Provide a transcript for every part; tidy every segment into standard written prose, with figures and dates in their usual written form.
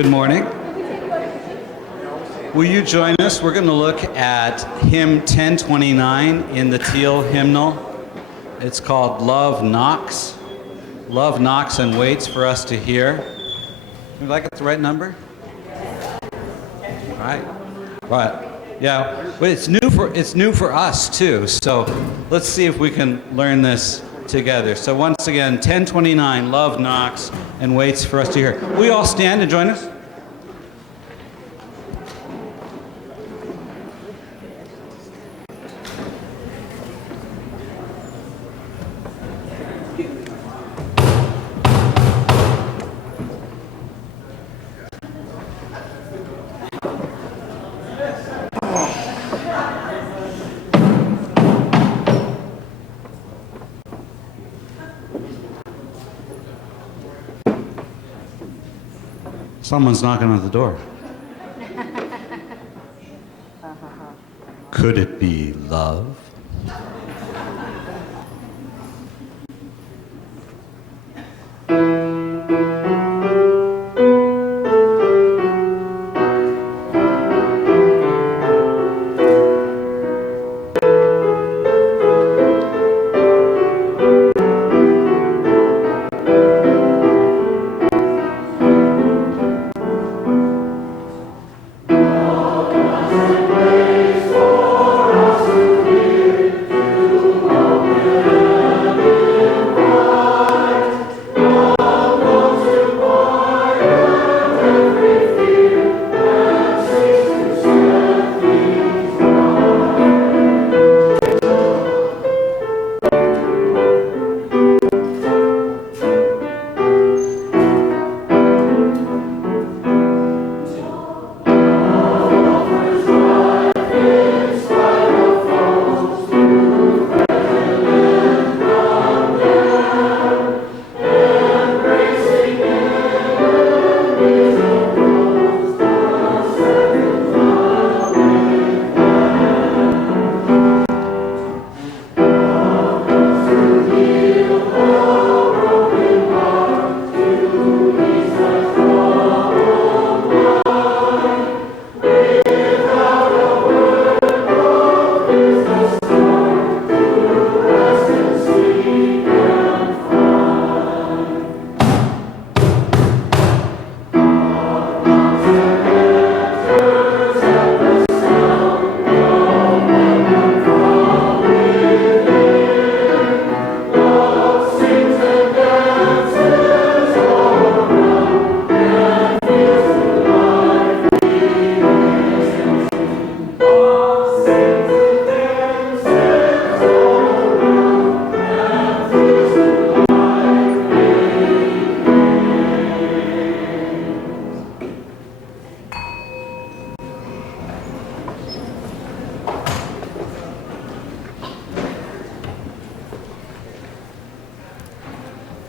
Good morning. Will you join us? We're going to look at hymn 1029 in the teal hymnal. It's called Love Knocks. Love knocks and waits for us to hear. Would you like it the right number? All right. Right. Yeah, but it's new for us too. So let's see if we can learn this together. So once again, 1029, Love knocks and waits for us to hear. Will you all stand and join us? Someone's knocking on the door. Could it be love?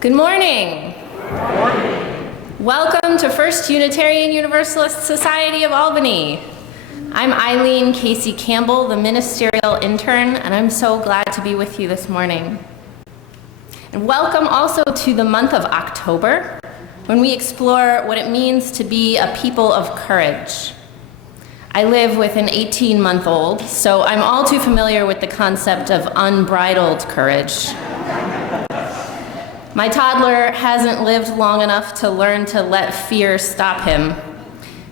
Good morning. Welcome to First Unitarian Universalist Society of Albany. I'm Eileen Casey-Campbell, the ministerial intern, and I'm so glad to be with you this morning. And welcome also to the month of October, when we explore what it means to be a people of courage. I live with an 18-month-old, so I'm all too familiar with the concept of unbridled courage. My toddler hasn't lived long enough to learn to let fear stop him.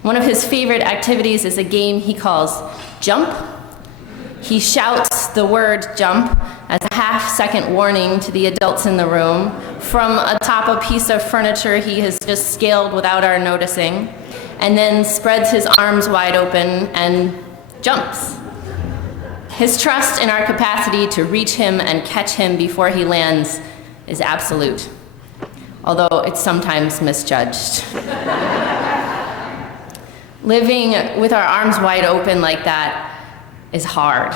One of his favorite activities is a game he calls Jump. He shouts the word jump as a half-second warning to the adults in the room from atop a piece of furniture he has just scaled without our noticing, and then spreads his arms wide open and jumps. His trust in our capacity to reach him and catch him before he lands is absolute, although it's sometimes misjudged. Living with our arms wide open like that is hard.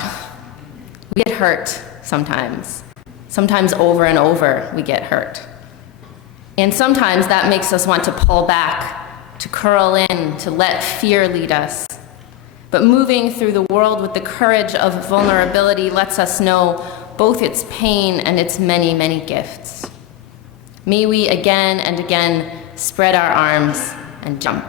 We get hurt sometimes. Sometimes over and over we get hurt. And sometimes that makes us want to pull back, to curl in, to let fear lead us. But moving through the world with the courage of vulnerability lets us know both its pain and its many, many gifts. May we again and again spread our arms and jump.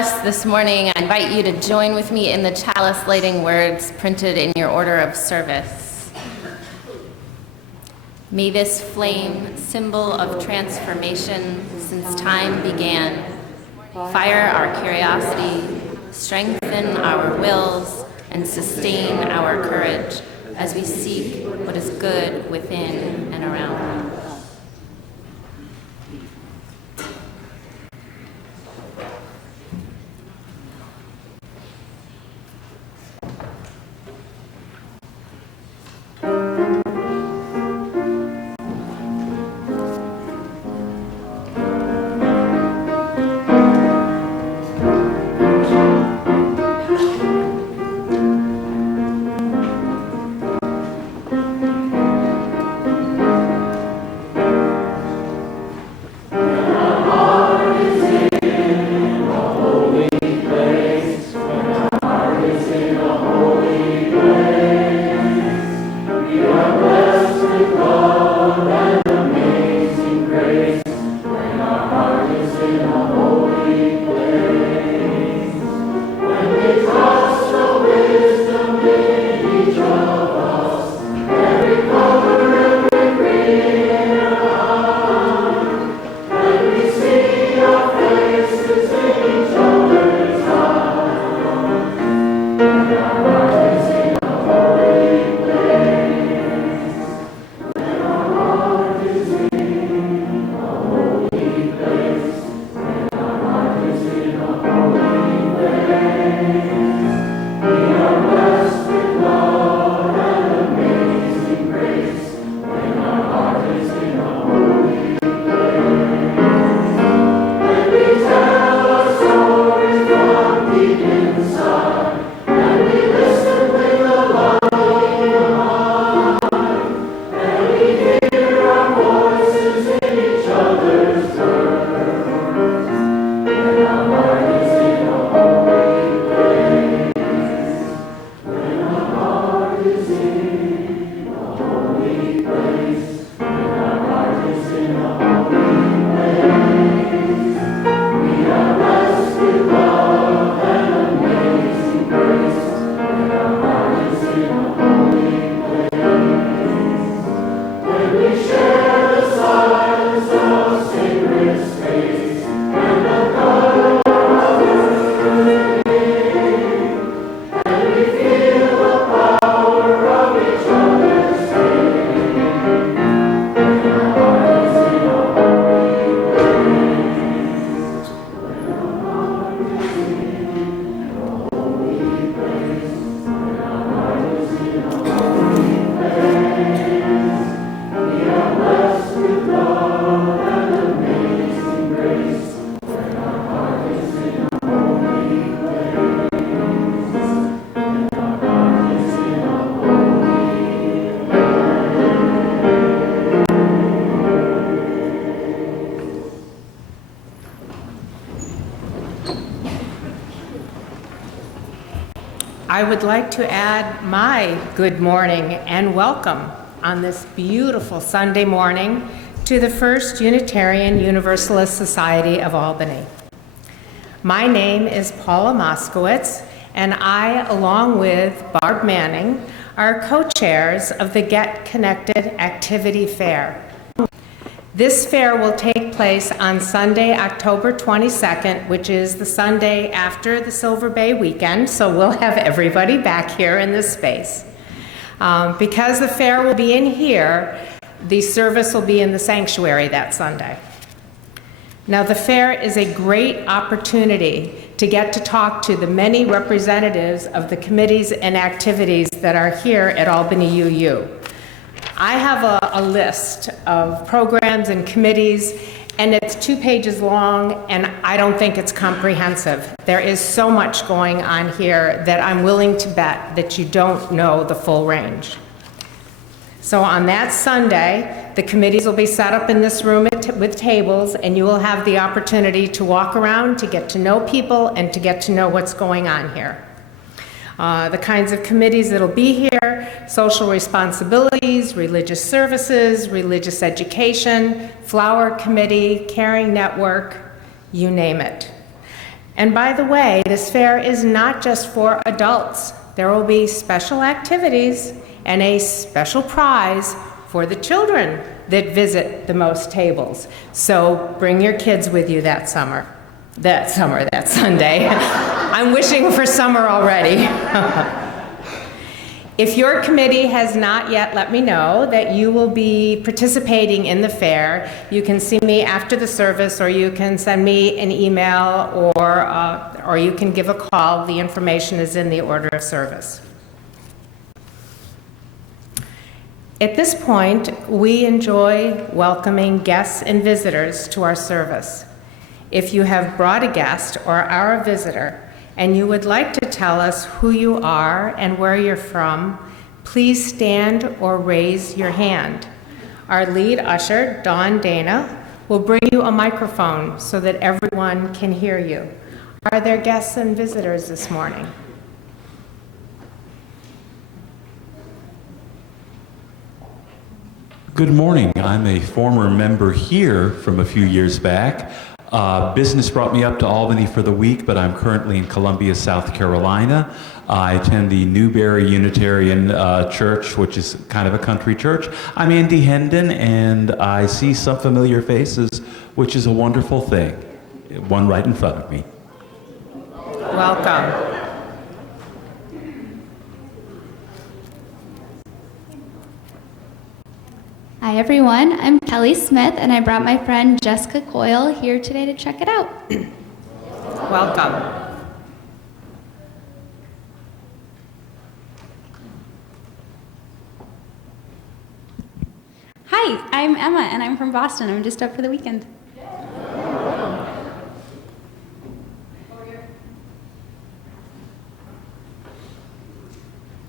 chalice this morning, I invite you to join with me in the chalice lighting words printed in your order of service. May this flame, symbol of transformation since time began, fire our curiosity, strengthen our wills, and sustain our courage as we seek what is good within and around us. I would like to add my good morning and welcome on this beautiful Sunday morning to the First Unitarian Universalist Society of Albany. My name is Paula Moskowitz, and I, along with Barb Manning, are co-chairs of the Get Connected Activity Fair. This fair will take place on Sunday, October 22nd, which is the Sunday after the Silver Bay weekend, so we'll have everybody back here in this space. Because the fair will be in here, the service will be in the sanctuary that Sunday. Now, the fair is a great opportunity to get to talk to the many representatives of the committees and activities that are here at Albany UU. I have a list of programs and committees, and it's 2 pages long, and I don't think it's comprehensive. There is so much going on here that I'm willing to bet that you don't know the full range. So on that Sunday, the committees will be set up in this room with tables, and you will have the opportunity to walk around, to get to know people, and to get to know what's going on here. The kinds of committees that'll be here: social responsibilities, religious services, religious education, flower committee, caring network, you name it. And by the way, this fair is not just for adults. There will be special activities and a special prize for the children that visit the most tables. So bring your kids with you that Sunday. I'm wishing for summer already. If your committee has not yet let me know that you will be participating in the fair, you can see me after the service, or you can send me an email, or you can give a call. The information is in the order of service. At this point, we enjoy welcoming guests and visitors to our service. If you have brought a guest or are a visitor, and you would like to tell us who you are and where you're from, please stand or raise your hand. Our lead usher, Dawn Dana, will bring you a microphone so that everyone can hear you. Are there guests and visitors this morning? Good morning. I'm a former member here from a few years back. Business brought me up to Albany for the week, but I'm currently in Columbia, South Carolina. I attend the Newberry Unitarian Church, which is kind of a country church. I'm Andy Hendon, and I see some familiar faces, which is a wonderful thing. One right in front of me. Welcome. Hi everyone, I'm Kelly Smith and I brought my friend Jessica Coyle here today to check it out. Welcome. Hi, I'm Emma and I'm from Boston. I'm just up for the weekend.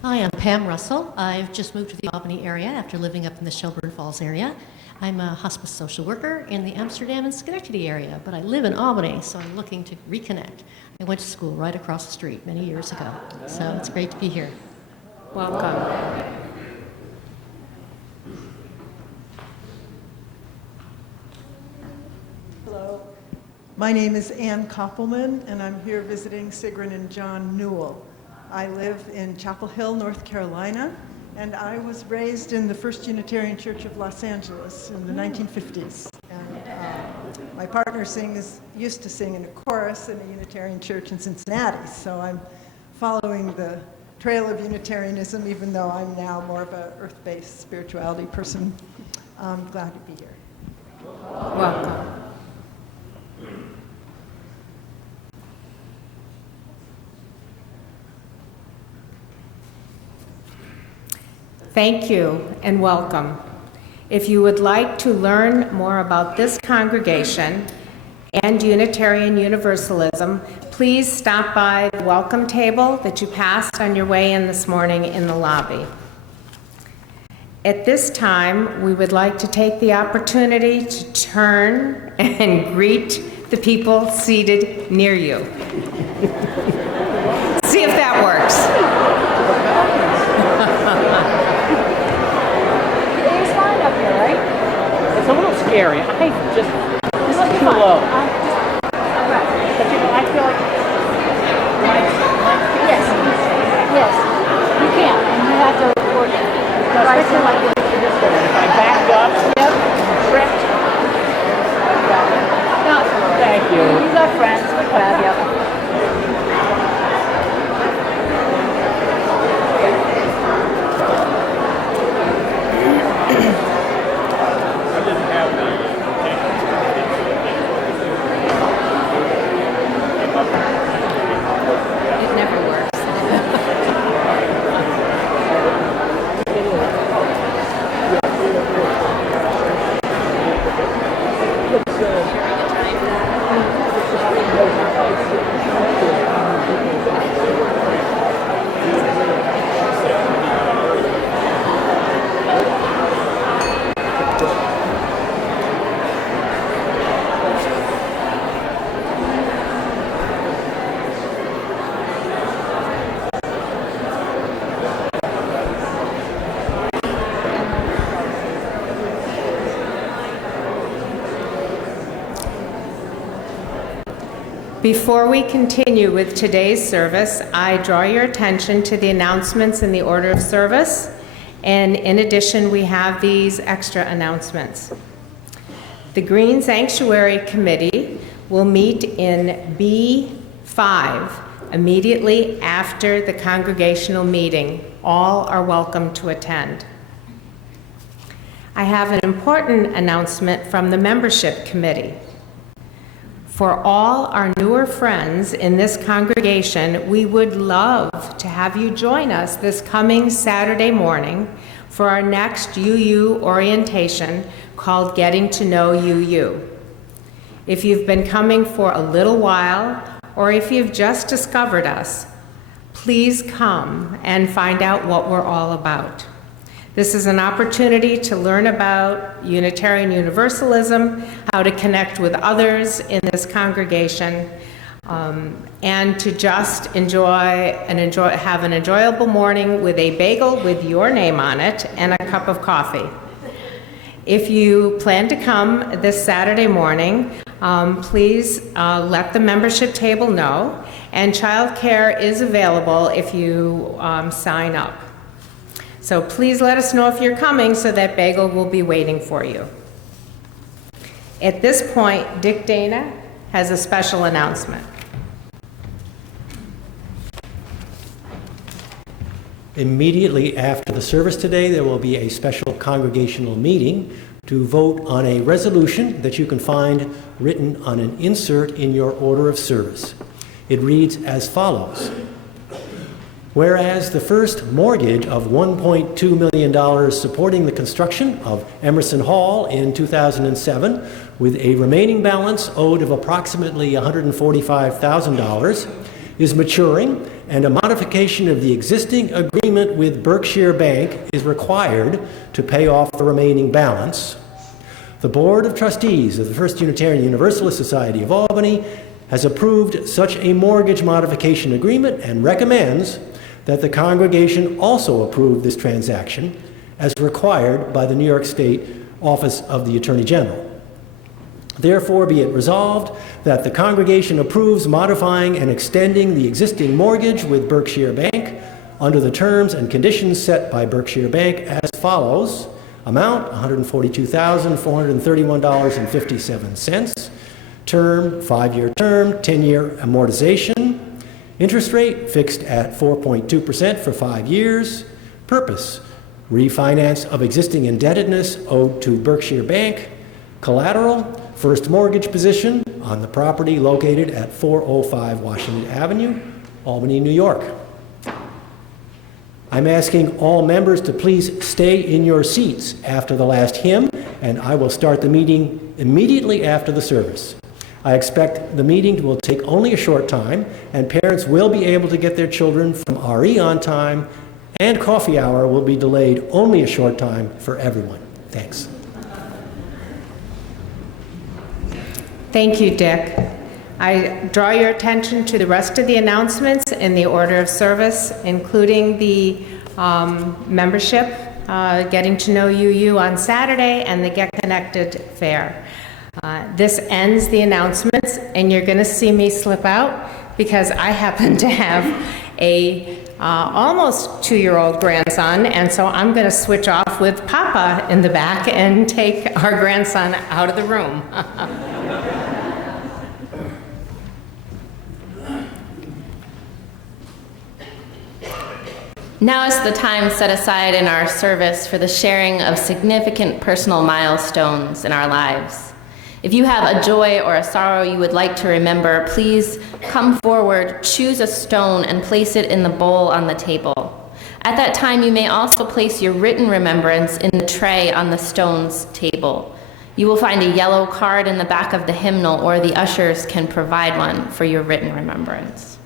Hi, I'm Pam Russell. I've just moved to the Albany area after living up in the Shelburne Falls area. I'm a hospice social worker in the Amsterdam and Schenectady area, but I live in Albany, so I'm looking to reconnect. I went to school right across the street many years ago, so it's great to be here. Welcome. Hello. My name is Ann Koppelman, and I'm here visiting Sigrun and John Newell. I live in Chapel Hill, North Carolina, and I was raised in the First Unitarian Church of Los Angeles in the 1950s. And my partner used to sing in a chorus in a Unitarian church in Cincinnati, so I'm following the trail of Unitarianism, even though I'm now more of an earth-based spirituality person. I'm glad to be here. Welcome. Thank you and welcome. If you would like to learn more about this congregation and Unitarian Universalism, please stop by the welcome table that you passed on your way in this morning in the lobby. At this time, we would like to take the opportunity to turn and greet the people seated near you. See if that works. It's a little scary. I just, this is too low. But you know, I feel like, Yes, you can, and you have to record it. especially like this one, if I back up, tripped. No, Thank you. you got friends, we have you. It never works. Before we continue with today's service, I draw your attention to the announcements in the order of service. And in addition, we have these extra announcements. The Green Sanctuary Committee will meet in B5 immediately after the congregational meeting. All are welcome to attend. I have an important announcement from the membership committee. For all our newer friends in this congregation, we would love to have you join us this coming Saturday morning for our next UU orientation called Getting to Know UU. If you've been coming for a little while, or if you've just discovered us, please come and find out what we're all about. This is an opportunity to learn about Unitarian Universalism, how to connect with others in this congregation, and to just have an enjoyable morning with a bagel with your name on it and a cup of coffee. If you plan to come this Saturday morning, please let the membership table know, and childcare is available if you sign up. So please let us know if you're coming so that bagel will be waiting for you. At this point, Dick Dana has a special announcement. Immediately after the service today, there will be a special congregational meeting to vote on a resolution that you can find written on an insert in your order of service. It reads as follows. Whereas the first mortgage of $1.2 million supporting the construction of Emerson Hall in 2007, with a remaining balance owed of approximately $145,000, is maturing, and a modification of the existing agreement with Berkshire Bank is required to pay off the remaining balance, the Board of Trustees of the First Unitarian Universalist Society of Albany has approved such a mortgage modification agreement and recommends that the congregation also approve this transaction as required by the New York State Office of the Attorney General. Therefore, be it resolved that the congregation approves modifying and extending the existing mortgage with Berkshire Bank under the terms and conditions set by Berkshire Bank as follows. Amount, $142,431.57. Term, 5-year term, 10-year amortization. Interest rate fixed at 4.2% for 5 years. Purpose, refinance of existing indebtedness owed to Berkshire Bank. Collateral, first mortgage position on the property located at 405 Washington Avenue, Albany, New York. I'm asking all members to please stay in your seats after the last hymn, and I will start the meeting immediately after the service. I expect the meeting will take only a short time, and parents will be able to get their children from RE on time, and coffee hour will be delayed only a short time for everyone. Thanks. Thank you, Dick. I draw your attention to the rest of the announcements in the order of service, including the membership, Getting to Know UU on Saturday, and the Get Connected Fair. This ends the announcements, and you're going to see me slip out because I happen to have a almost 2-year-old grandson, and so I'm going to switch off with Papa in the back and take our grandson out of the room. Now is the time set aside in our service for the sharing of significant personal milestones in our lives. If you have a joy or a sorrow you would like to remember, please come forward, choose a stone, and place it in the bowl on the table. At that time, you may also place your written remembrance in the tray on the stone's table. You will find a yellow card in the back of the hymnal, or the ushers can provide one for your written remembrance.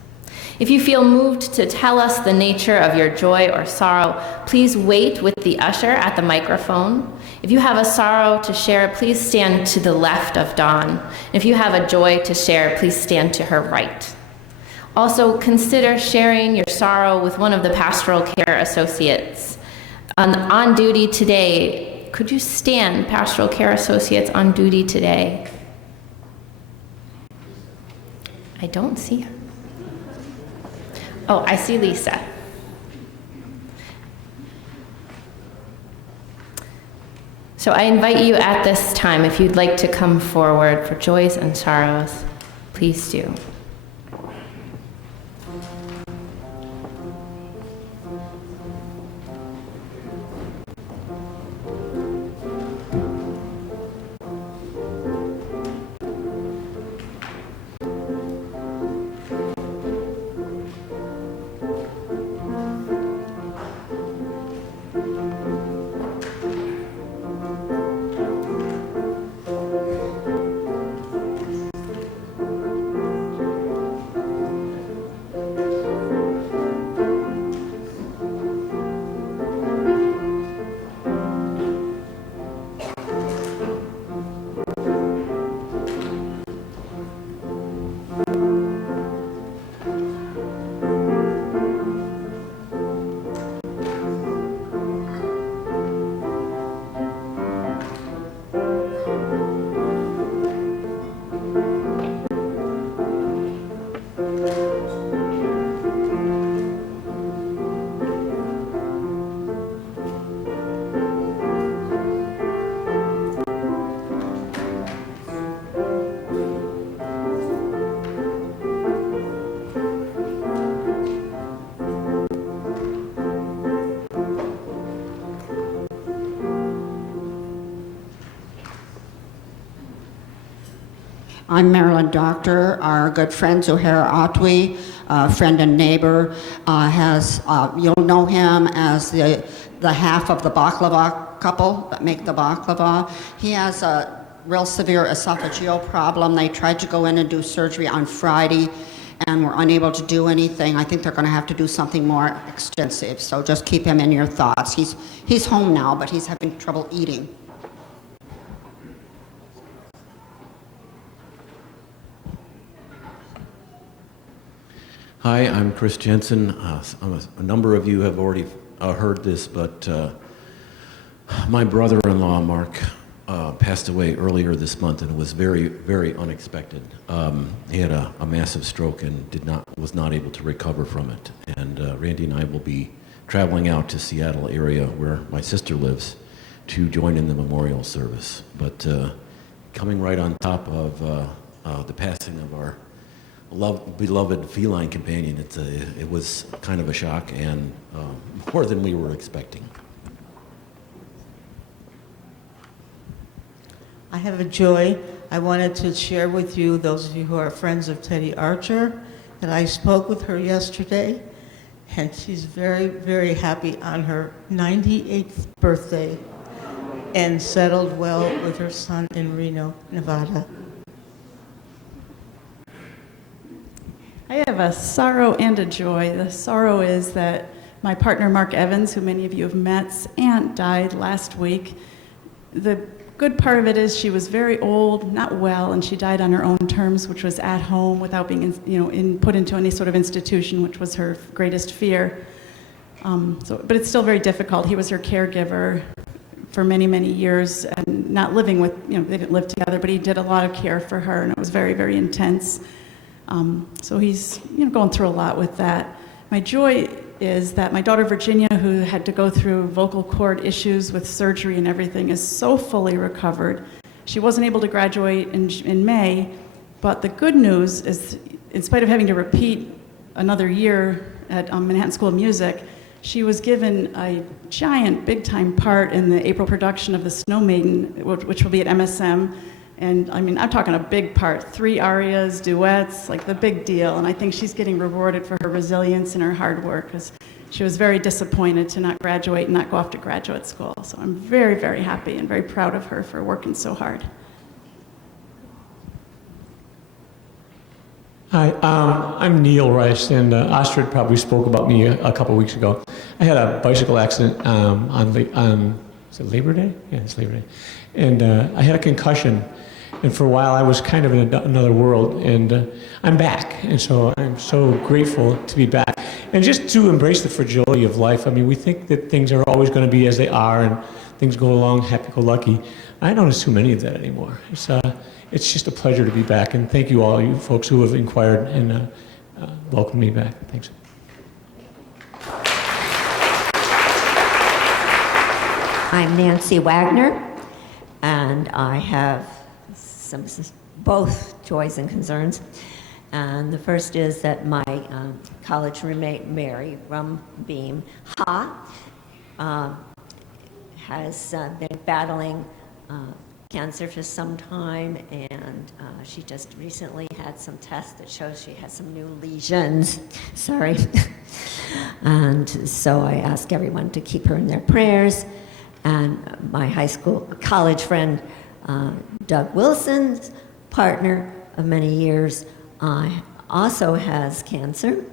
If you feel moved to tell us the nature of your joy or sorrow, please wait with the usher at the microphone. If you have a sorrow to share, please stand to the left of Dawn. If you have a joy to share, please stand to her right. Also, consider sharing your sorrow with one of the pastoral care associates. On duty today, could you stand, pastoral care associates on duty today? I don't see her. Oh, I see Lisa. So I invite you at this time, if you'd like to come forward for joys and sorrows, please do. I'm Marilyn Doctor. Our good friend Zuhair Atwi, friend and neighbor, you'll know him as the half of the baklava couple that make the baklava. He has a real severe esophageal problem. They tried to go in and do surgery on Friday and were unable to do anything. I think they're going to have to do something more extensive, so just keep him in your thoughts. He's home now, but he's having trouble eating. Hi, I'm Chris Jensen. A number of you have already heard this, but my brother-in-law, Mark, passed away earlier this month, and it was very, very unexpected. He had a massive stroke and was not able to recover from it. And Randy and I will be traveling out to Seattle area where my sister lives to join in the memorial service. But coming right on top of the passing of our beloved feline companion, it was kind of a shock and more than we were expecting. I have a joy. I wanted to share with you, those of you who are friends of Teddy Archer, that I spoke with her yesterday, and she's very, very happy on her 98th birthday and settled well with her son in Reno, Nevada. I have a sorrow and a joy. The sorrow is that my partner, Mark Evans, who many of you have met's aunt died last week. The good part of it is she was very old, not well, and she died on her own terms, which was at home without being put into any sort of institution, which was her greatest fear. But it's still very difficult. He was her caregiver for many, many years, and not living with, they didn't live together, but he did a lot of care for her, and it was very, very intense. So he's going through a lot with that. My joy is that my daughter Virginia, who had to go through vocal cord issues with surgery and everything, is so fully recovered. She wasn't able to graduate in May, but the good news is, in spite of having to repeat another year at Manhattan School of Music, she was given a giant, big-time part in the April production of The Snow Maiden, which will be at MSM. And I mean, I'm talking a big part, 3 arias, duets, like the big deal. And I think she's getting rewarded for her resilience and her hard work, because she was very disappointed to not graduate and not go off to graduate school. So I'm very, very happy and very proud of her for working so hard. Hi, I'm Neil Rice, and Astrid probably spoke about me a couple weeks ago. I had a bicycle accident is it Labor Day? Yeah, it's Labor Day. And I had a concussion. And for a while, I was kind of in another world, and I'm back. And so I'm so grateful to be back. And just to embrace the fragility of life. I mean, we think that things are always going to be as they are, and things go along happy-go-lucky. I don't assume any of that anymore. it's just a pleasure to be back, and thank you all, you folks who have inquired and welcomed me back. Thanks. I'm Nancy Wagner, and I have both joys and concerns. And the first is that my college roommate, Mary Rumbeam has been battling cancer for some time, and she just recently had some tests that show she has some new lesions. Sorry. And so I ask everyone to keep her in their prayers. And my college friend, Doug Wilson's partner of many years, also has cancer.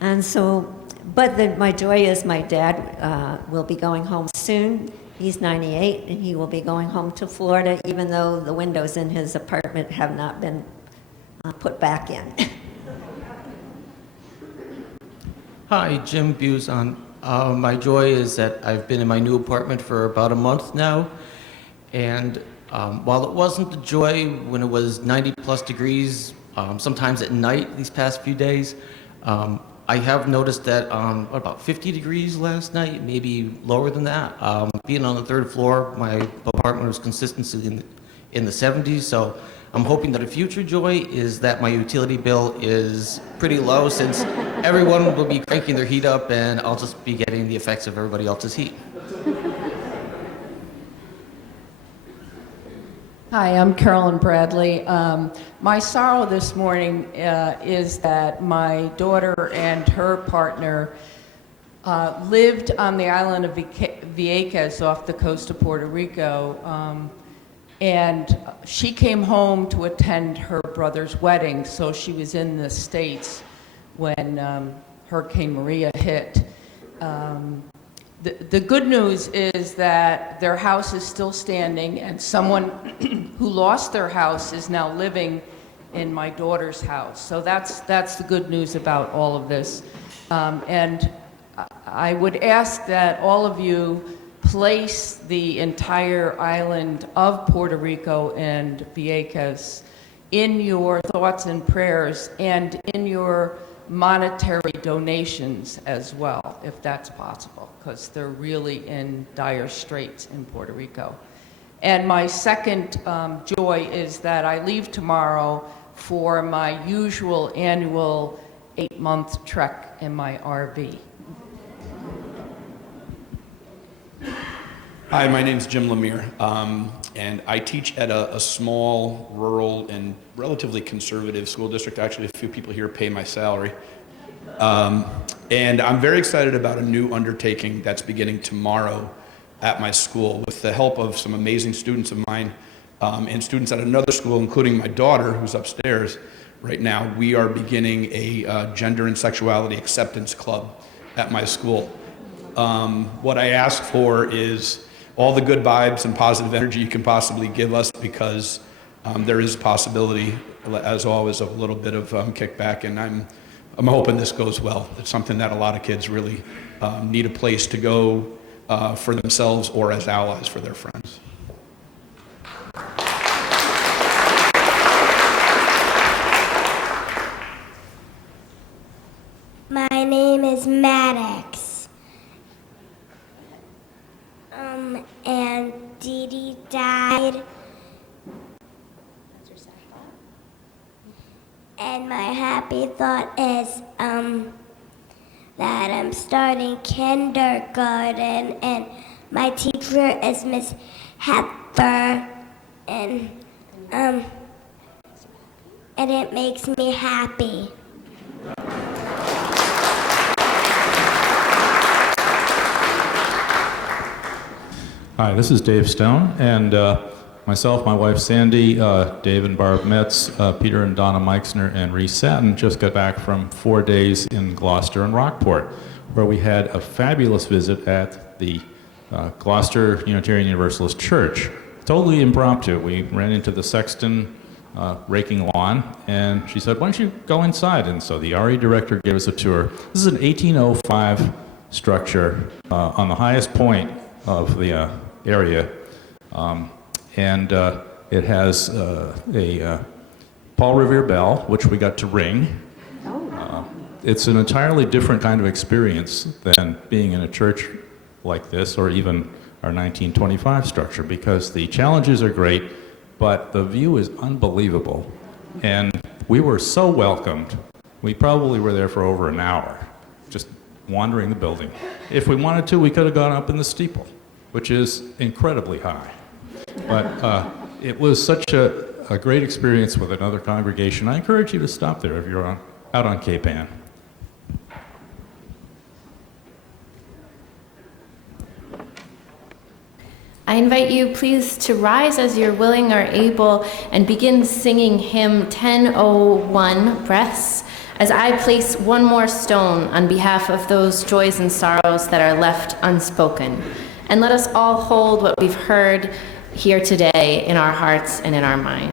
And so, my joy is my dad will be going home soon. He's 98, and he will be going home to Florida, even though the windows in his apartment have not been put back in. Hi, Jim Buzon. My joy is that I've been in my new apartment for about a month now, and while it wasn't a joy when it was 90+ degrees, sometimes at night these past few days, I have noticed that about 50 degrees last night, maybe lower than that. Being on the 3rd floor, my apartment was consistently in the 70s, so I'm hoping that a future joy is that my utility bill is pretty low, since everyone will be cranking their heat up and I'll just be getting the effects of everybody else's heat. Hi, I'm Carolyn Bradley. My sorrow this morning is that my daughter and her partner lived on the island of Vieques off the coast of Puerto Rico. And she came home to attend her brother's wedding, so she was in the States when Hurricane Maria hit. The good news is that their house is still standing, and someone who lost their house is now living in my daughter's house. So that's the good news about all of this. And I would ask that all of you place the entire island of Puerto Rico and Vieques in your thoughts and prayers, and in your monetary donations as well, if that's possible, because they're really in dire straits in Puerto Rico. And my second joy is that I leave tomorrow for my usual annual 8-month trek in my RV. Hi, my name's Jim Lemire, and I teach at a small, rural, and relatively conservative school district. Actually, a few people here pay my salary. And I'm very excited about a new undertaking that's beginning tomorrow at my school with the help of some amazing students of mine and students at another school, including my daughter, who's upstairs right now. We are beginning a gender and sexuality acceptance club at my school. What I ask for is all the good vibes and positive energy you can possibly give us, because there is possibility, as always, of a little bit of kickback, and I'm hoping this goes well. It's something that a lot of kids really need a place to go for themselves or as allies for their friends. My name is Maddox. And Dee Dee died. And my happy thought is that I'm starting kindergarten, and my teacher is Miss Hepper, and it makes me happy. Hi, this is Dave Stone, and myself, my wife Sandy, Dave and Barb Metz, Peter and Donna Meixner, and Reese Satin just got back from 4 days in Gloucester and Rockport, where we had a fabulous visit at the Gloucester Unitarian Universalist Church. Totally impromptu. We ran into the sexton raking lawn, and she said, "Why don't you go inside?" And so the RE director gave us a tour. This is an 1805 structure on the highest point of the area. And It has a Paul Revere bell, which we got to ring. It's an entirely different kind of experience than being in a church like this, or even our 1925 structure, because the challenges are great, but the view is unbelievable. And we were so welcomed. We probably were there for over an hour, just wandering the building. If we wanted to, we could have gone up in the steeple, which is incredibly high. But it was such a great experience with another congregation. I encourage you to stop there if you're out on Cape Ann. I invite you please to rise as you're willing or able and begin singing hymn 1001, Breaths, as I place one more stone on behalf of those joys and sorrows that are left unspoken. And let us all hold what we've heard here today in our hearts and in our minds.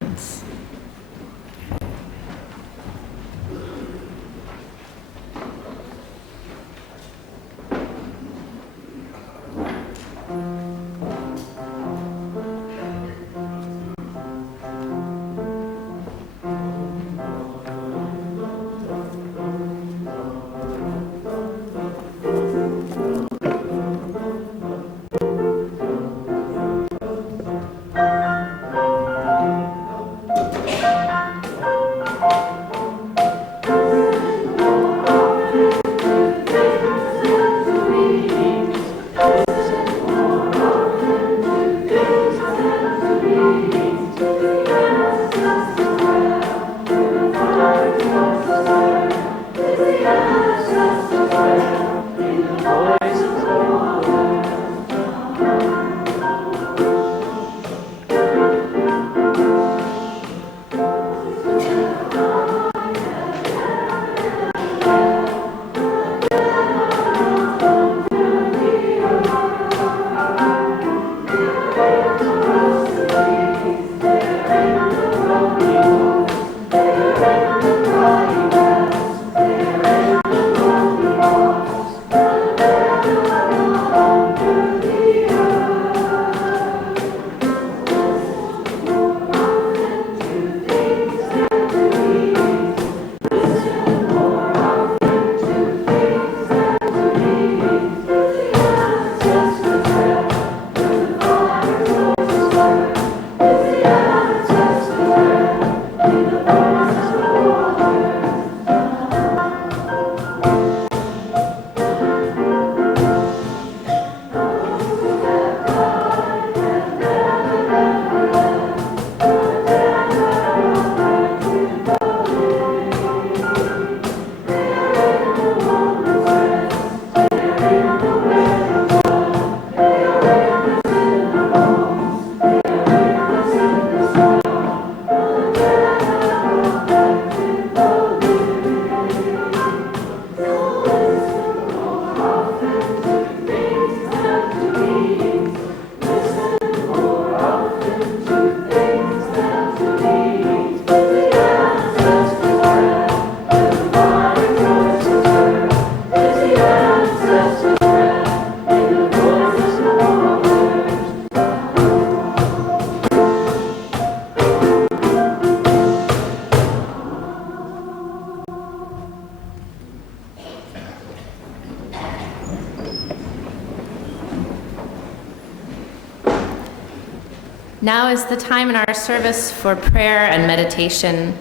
Now is the time in our service for prayer and meditation,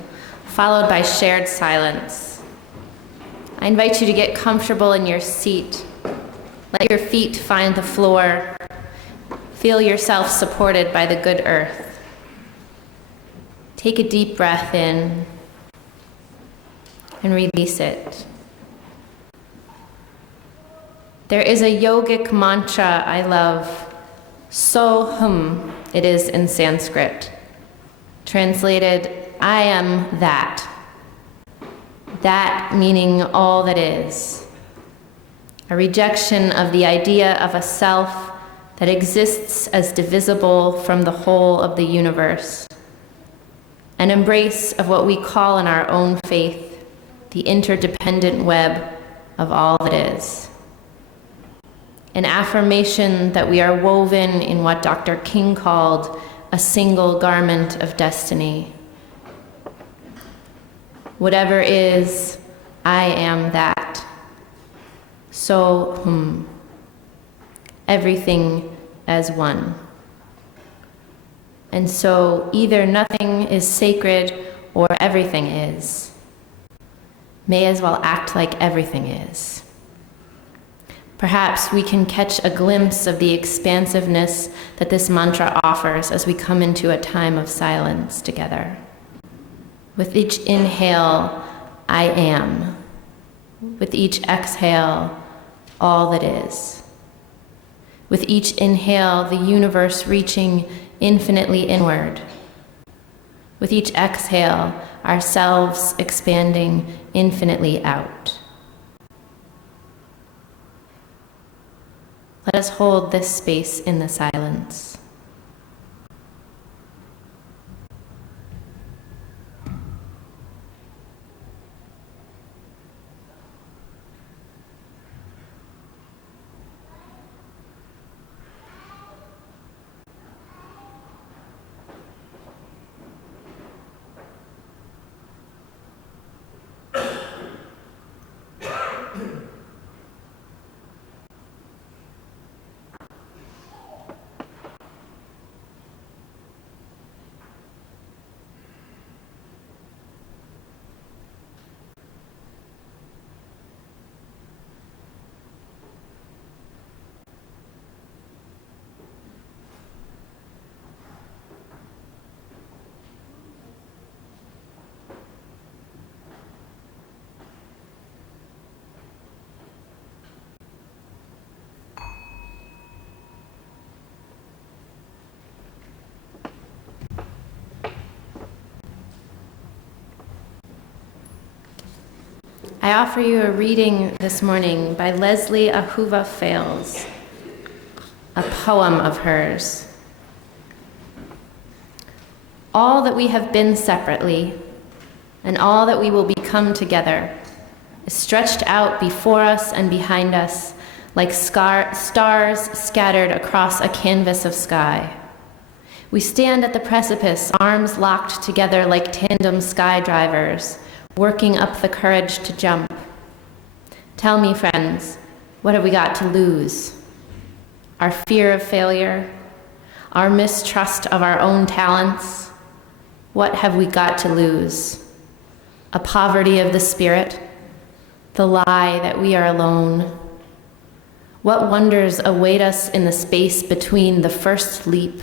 followed by shared silence. I invite you to get comfortable in your seat. Let your feet find the floor. Feel yourself supported by the good earth. Take a deep breath in and release it. There is a yogic mantra I love, So Hum, it is in Sanskrit. Translated, I am that. That meaning all that is. A rejection of the idea of a self that exists as divisible from the whole of the universe. An embrace of what we call in our own faith, the interdependent web of all that is. An affirmation that we are woven in what Dr. King called a single garment of destiny. Whatever is, I am that. So, everything as one. And so either nothing is sacred or everything is. May as well act like everything is. Perhaps we can catch a glimpse of the expansiveness that this mantra offers as we come into a time of silence together. With each inhale, I am. With each exhale, all that is. With each inhale, the universe reaching infinitely inward. With each exhale, ourselves expanding infinitely out. Let us hold this space in the silence. I offer you a reading this morning by Leslie Ahuva Fales, a poem of hers. All that we have been separately, and all that we will become together, is stretched out before us and behind us like stars scattered across a canvas of sky. We stand at the precipice, arms locked together like tandem skydivers, working up the courage to jump. Tell me, friends, what have we got to lose? Our fear of failure? Our mistrust of our own talents? What have we got to lose? A poverty of the spirit? The lie that we are alone? What wonders await us in the space between the first leap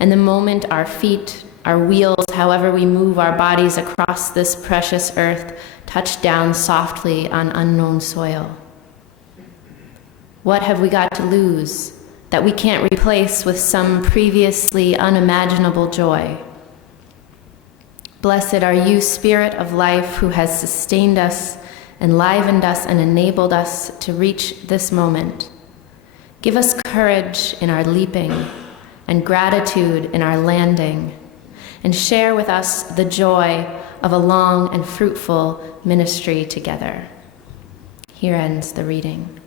and the moment our feet, our wheels, however we move our bodies across this precious earth, touch down softly on unknown soil? What have we got to lose that we can't replace with some previously unimaginable joy? Blessed are you, Spirit of life, who has sustained us, enlivened us, and enabled us to reach this moment. Give us courage in our leaping and gratitude in our landing, and share with us the joy of a long and fruitful ministry together. Here ends the reading.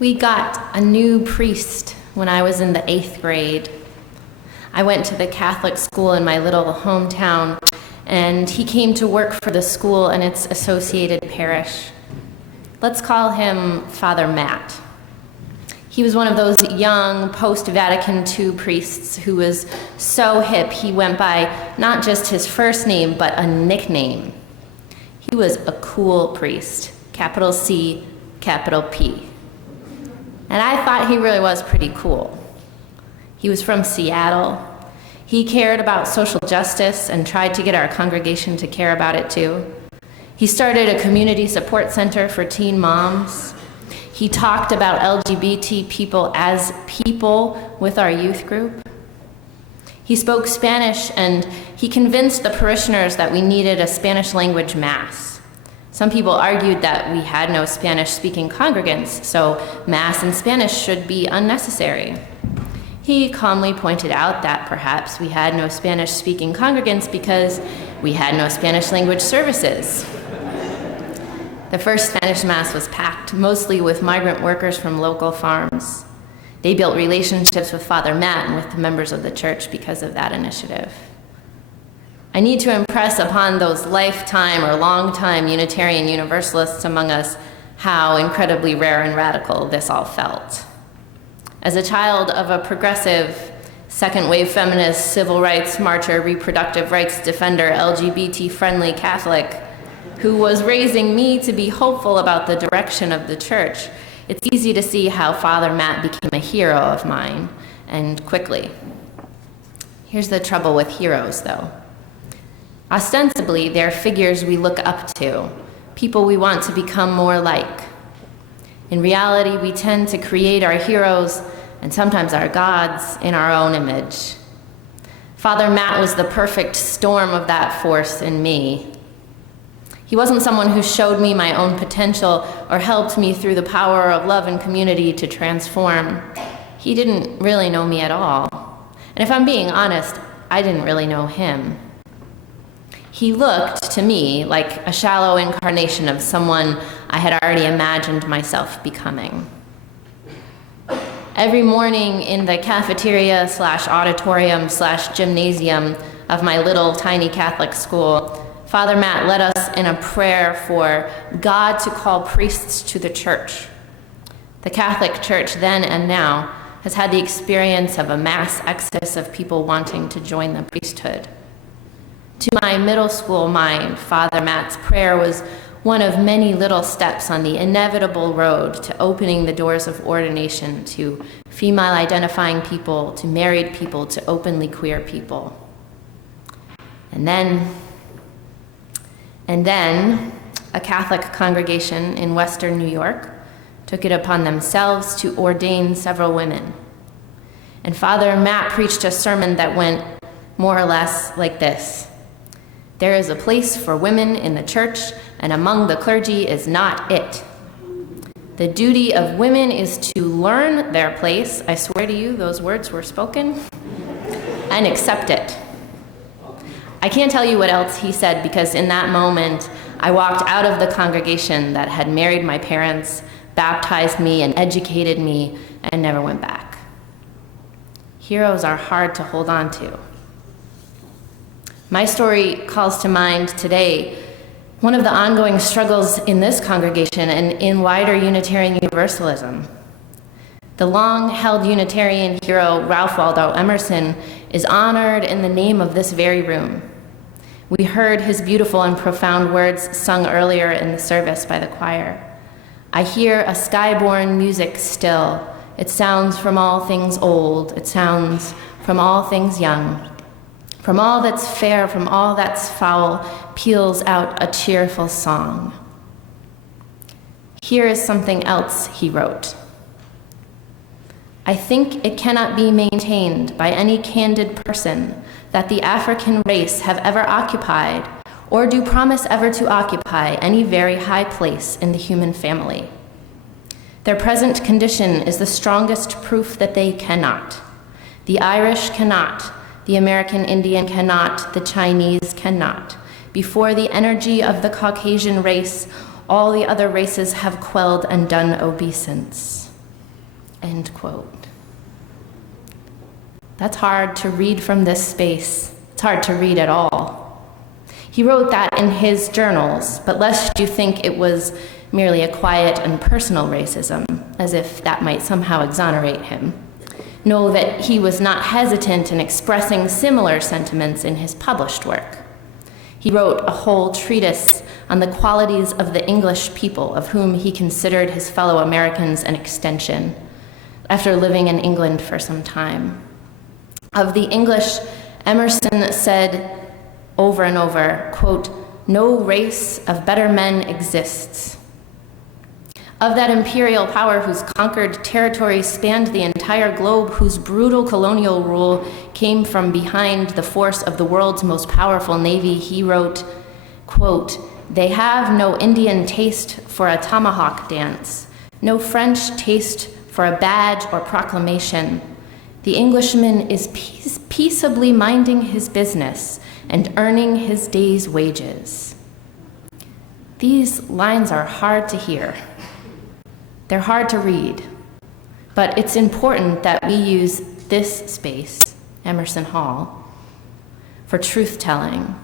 We got a new priest when I was in the 8th grade. I went to the Catholic school in my little hometown, and he came to work for the school and its associated parish. Let's call him Father Matt. He was one of those young post-Vatican II priests who was so hip he went by not just his first name, but a nickname. He was a cool priest, capital C, capital P. And I thought he really was pretty cool. He was from Seattle. He cared about social justice and tried to get our congregation to care about it too. He started a community support center for teen moms. He talked about LGBT people as people with our youth group. He spoke Spanish, and he convinced the parishioners that we needed a Spanish language mass. Some people argued that we had no Spanish-speaking congregants, so mass in Spanish should be unnecessary. He calmly pointed out that perhaps we had no Spanish-speaking congregants because we had no Spanish language services. The first Spanish Mass was packed, mostly with migrant workers from local farms. They built relationships with Father Matt and with the members of the church because of that initiative. I need to impress upon those lifetime or long-time Unitarian Universalists among us how incredibly rare and radical this all felt. As a child of a progressive, second-wave feminist, civil rights marcher, reproductive rights defender, LGBT-friendly Catholic, who was raising me to be hopeful about the direction of the church, it's easy to see how Father Matt became a hero of mine, and quickly. Here's the trouble with heroes, though. Ostensibly, they're figures we look up to, people we want to become more like. In reality, we tend to create our heroes and sometimes our gods in our own image. Father Matt was the perfect storm of that force in me. He wasn't someone who showed me my own potential or helped me through the power of love and community to transform. He didn't really know me at all. And if I'm being honest, I didn't really know him. He looked to me like a shallow incarnation of someone I had already imagined myself becoming. Every morning in the cafeteria/auditorium/gymnasium of my little tiny Catholic school, Father Matt led us in a prayer for God to call priests to the church. The Catholic Church then and now has had the experience of a mass exodus of people wanting to join the priesthood. To my middle school mind, Father Matt's prayer was one of many little steps on the inevitable road to opening the doors of ordination to female-identifying people, to married people, to openly queer people. And then a Catholic congregation in Western New York took it upon themselves to ordain several women. And Father Matt preached a sermon that went more or less like this: "There is a place for women in the church, and among the clergy is not it. The duty of women is to learn their place," I swear to you those words were spoken, "and accept it." I can't tell you what else he said, because in that moment, I walked out of the congregation that had married my parents, baptized me, and educated me, and never went back. Heroes are hard to hold on to. My story calls to mind today one of the ongoing struggles in this congregation and in wider Unitarian Universalism. The long-held Unitarian hero Ralph Waldo Emerson is honored in the name of this very room. We heard his beautiful and profound words sung earlier in the service by the choir. "I hear a sky-born music still. It sounds from all things old. It sounds from all things young. From all that's fair, from all that's foul, peals out a cheerful song." Here is something else he wrote. "I think it cannot be maintained by any candid person that the African race have ever occupied, or do promise ever to occupy, any very high place in the human family. Their present condition is the strongest proof that they cannot. The Irish cannot, the American Indian cannot, the Chinese cannot. Before the energy of the Caucasian race, all the other races have quelled and done obeisance. end quote. That's hard to read from this space. It's hard to read at all. He wrote that in his journals, but lest you think it was merely a quiet and personal racism, as if that might somehow exonerate him. Know that he was not hesitant in expressing similar sentiments in his published work. He wrote a whole treatise on the qualities of the English people, of whom he considered his fellow Americans an extension, after living in England for some time. Of the English, Emerson said over and over, quote, "No race of better men exists." Of that imperial power whose conquered territories spanned the entire globe, whose brutal colonial rule came from behind the force of the world's most powerful navy, he wrote, quote, "They have no Indian taste for a tomahawk dance, no French taste for a badge or proclamation. The Englishman is peaceably minding his business and earning his day's wages." These lines are hard to hear. They're hard to read, but it's important that we use this space, Emerson Hall, for truth-telling.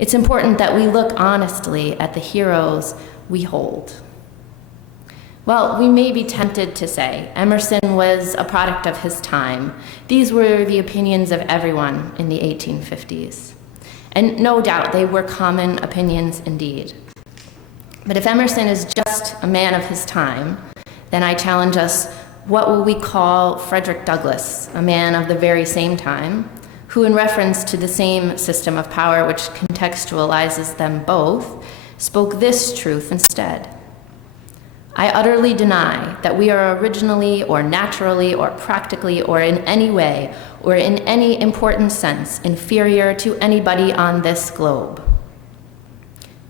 It's important that we look honestly at the heroes we hold. Well, we may be tempted to say Emerson was a product of his time. These were the opinions of everyone in the 1850s. And no doubt they were common opinions indeed. But if Emerson is just a man of his time, then I challenge us, what will we call Frederick Douglass, a man of the very same time, who in reference to the same system of power which contextualizes them both, spoke this truth instead? I utterly deny that we are originally or naturally or practically or in any way or in any important sense inferior to anybody on this globe.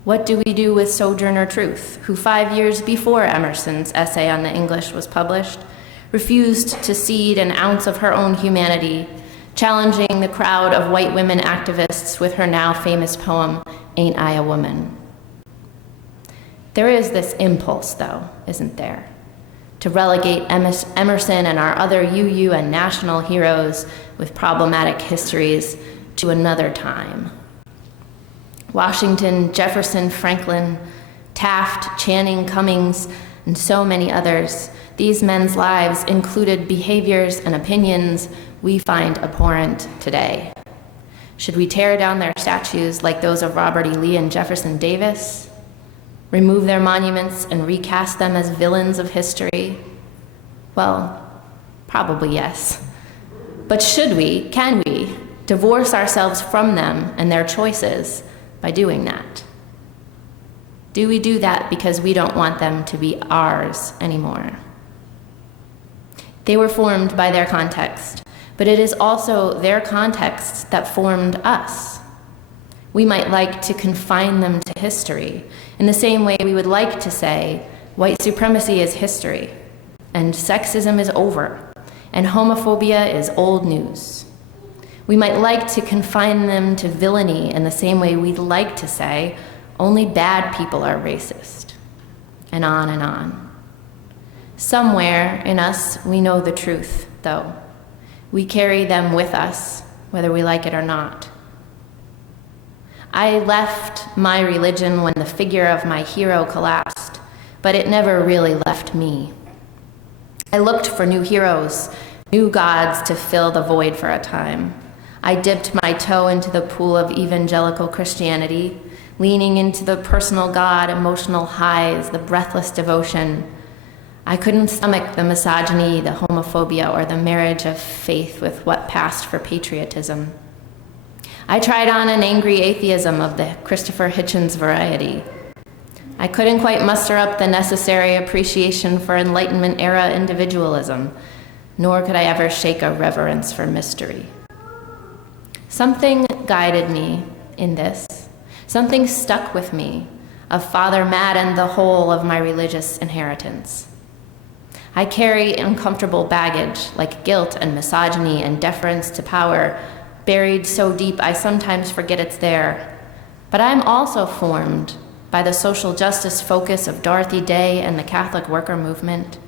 What do we do with Sojourner Truth, who 5 years before Emerson's essay on the English was published, refused to cede an ounce of her own humanity, challenging the crowd of white women activists with her now famous poem, Ain't I a Woman? There is this impulse, though, isn't there, to relegate Emerson and our other UU and national heroes with problematic histories to another time. Washington, Jefferson, Franklin, Taft, Channing, Cummings, and so many others, these men's lives included behaviors and opinions we find abhorrent today. Should we tear down their statues like those of Robert E. Lee and Jefferson Davis? Remove their monuments and recast them as villains of history? Well, probably yes. But should we, can we, divorce ourselves from them and their choices by doing that? Do we do that because we don't want them to be ours anymore? They were formed by their context, but it is also their context that formed us. We might like to confine them to history in the same way we would like to say white supremacy is history, and sexism is over, and homophobia is old news. We might like to confine them to villainy in the same way we'd like to say only bad people are racist, and on and on. Somewhere in us, we know the truth, though. We carry them with us, whether we like it or not. I left my religion when the figure of my hero collapsed, but it never really left me. I looked for new heroes, new gods to fill the void for a time. I dipped my toe into the pool of evangelical Christianity, leaning into the personal God, emotional highs, the breathless devotion. I couldn't stomach the misogyny, the homophobia, or the marriage of faith with what passed for patriotism. I tried on an angry atheism of the Christopher Hitchens variety. I couldn't quite muster up the necessary appreciation for Enlightenment-era individualism, nor could I ever shake a reverence for mystery. Something guided me in this. Something stuck with me of Father Madden, the whole of my religious inheritance. I carry uncomfortable baggage like guilt and misogyny and deference to power, buried so deep I sometimes forget it's there. But I'm also formed by the social justice focus of Dorothy Day and the Catholic worker movement,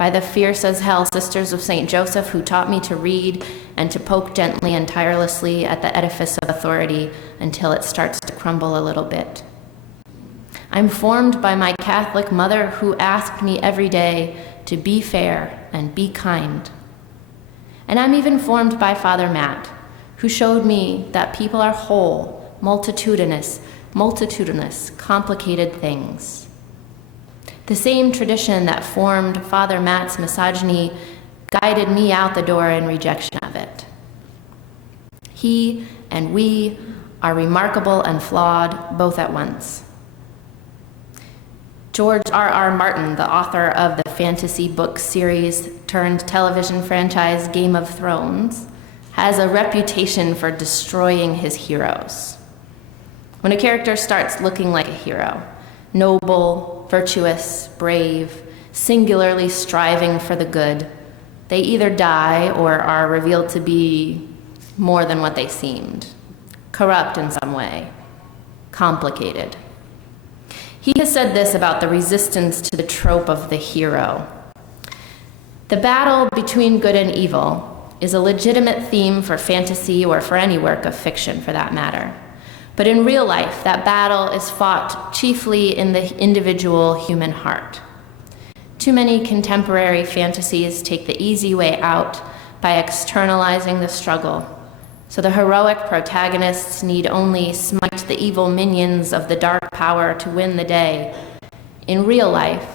by the fierce as hell Sisters of St. Joseph, who taught me to read and to poke gently and tirelessly at the edifice of authority until it starts to crumble a little bit. I'm formed by my Catholic mother, who asked me every day to be fair and be kind. And I'm even formed by Father Matt, who showed me that people are whole, multitudinous, complicated things. The same tradition that formed Father Matt's misogyny guided me out the door in rejection of it. He and we are remarkable and flawed both at once. George R.R. Martin, the author of the fantasy book series turned television franchise Game of Thrones, has a reputation for destroying his heroes. When a character starts looking like a hero, noble, virtuous, brave, singularly striving for the good, they either die or are revealed to be more than what they seemed, corrupt in some way, complicated. He has said this about the resistance to the trope of the hero. The battle between good and evil is a legitimate theme for fantasy or for any work of fiction for that matter. But in real life, that battle is fought chiefly in the individual human heart. Too many contemporary fantasies take the easy way out by externalizing the struggle. So the heroic protagonists need only smite the evil minions of the dark power to win the day. In real life,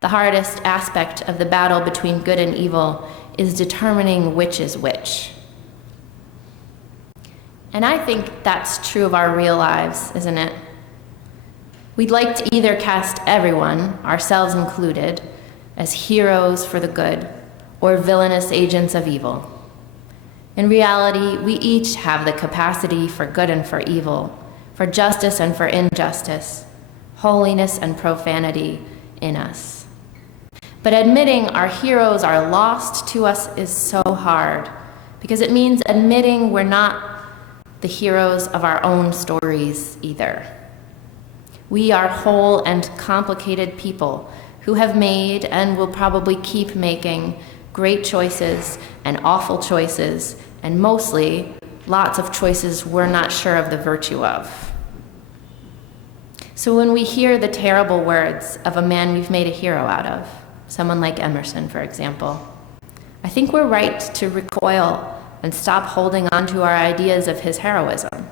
the hardest aspect of the battle between good and evil is determining which is which. And I think that's true of our real lives, isn't it? We'd like to either cast everyone, ourselves included, as heroes for the good or villainous agents of evil. In reality, we each have the capacity for good and for evil, for justice and for injustice, holiness and profanity in us. But admitting our heroes are lost to us is so hard, because it means admitting we're not the heroes of our own stories either. We are whole and complicated people who have made and will probably keep making great choices and awful choices, and mostly lots of choices we're not sure of the virtue of. So when we hear the terrible words of a man we've made a hero out of, someone like Emerson, for example, I think we're right to recoil and stop holding on to our ideas of his heroism.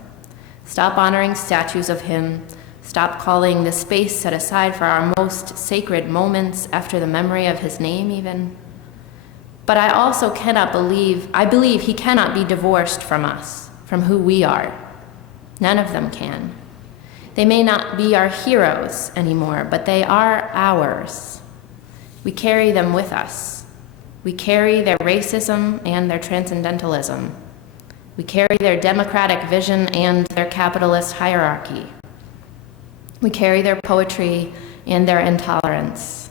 Stop honoring statues of him. Stop calling the space set aside for our most sacred moments after the memory of his name even. But I also I believe he cannot be divorced from us, from who we are. None of them can. They may not be our heroes anymore, but they are ours. We carry them with us. We carry their racism and their transcendentalism. We carry their democratic vision and their capitalist hierarchy. We carry their poetry and their intolerance.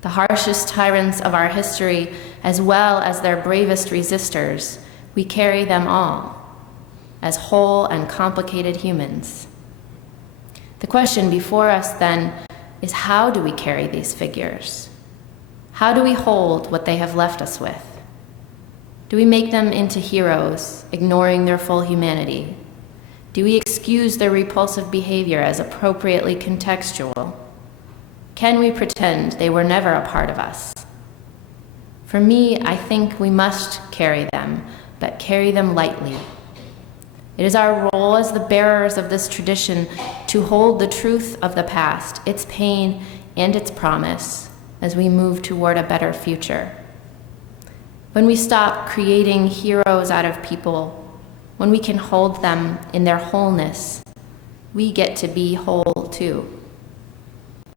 The harshest tyrants of our history, as well as their bravest resistors, we carry them all as whole and complicated humans. The question before us then is, how do we carry these figures? How do we hold what they have left us with? Do we make them into heroes, ignoring their full humanity? Do we excuse their repulsive behavior as appropriately contextual? Can we pretend they were never a part of us? For me, I think we must carry them, but carry them lightly. It is our role as the bearers of this tradition to hold the truth of the past, its pain and its promise, as we move toward a better future. When we stop creating heroes out of people, when we can hold them in their wholeness, we get to be whole too.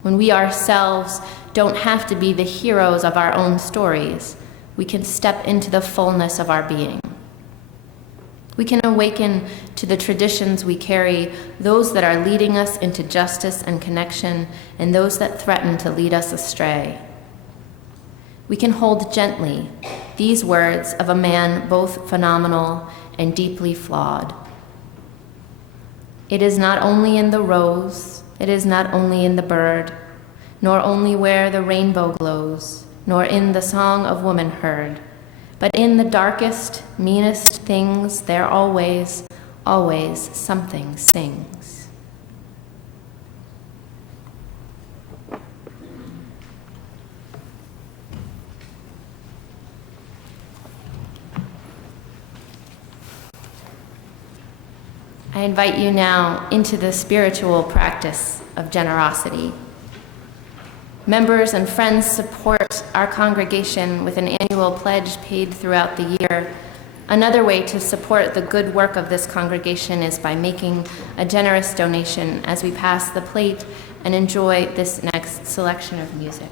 When we ourselves don't have to be the heroes of our own stories, we can step into the fullness of our being. We can awaken to the traditions we carry, those that are leading us into justice and connection, and those that threaten to lead us astray. We can hold gently these words of a man both phenomenal and deeply flawed. It is not only in the rose, it is not only in the bird, nor only where the rainbow glows, nor in the song of woman heard, but in the darkest, meanest things there always, always something sings. I invite you now into the spiritual practice of generosity. Members and friends support our congregation with an annual pledge paid throughout the year. Another way to support the good work of this congregation is by making a generous donation as we pass the plate and enjoy this next selection of music.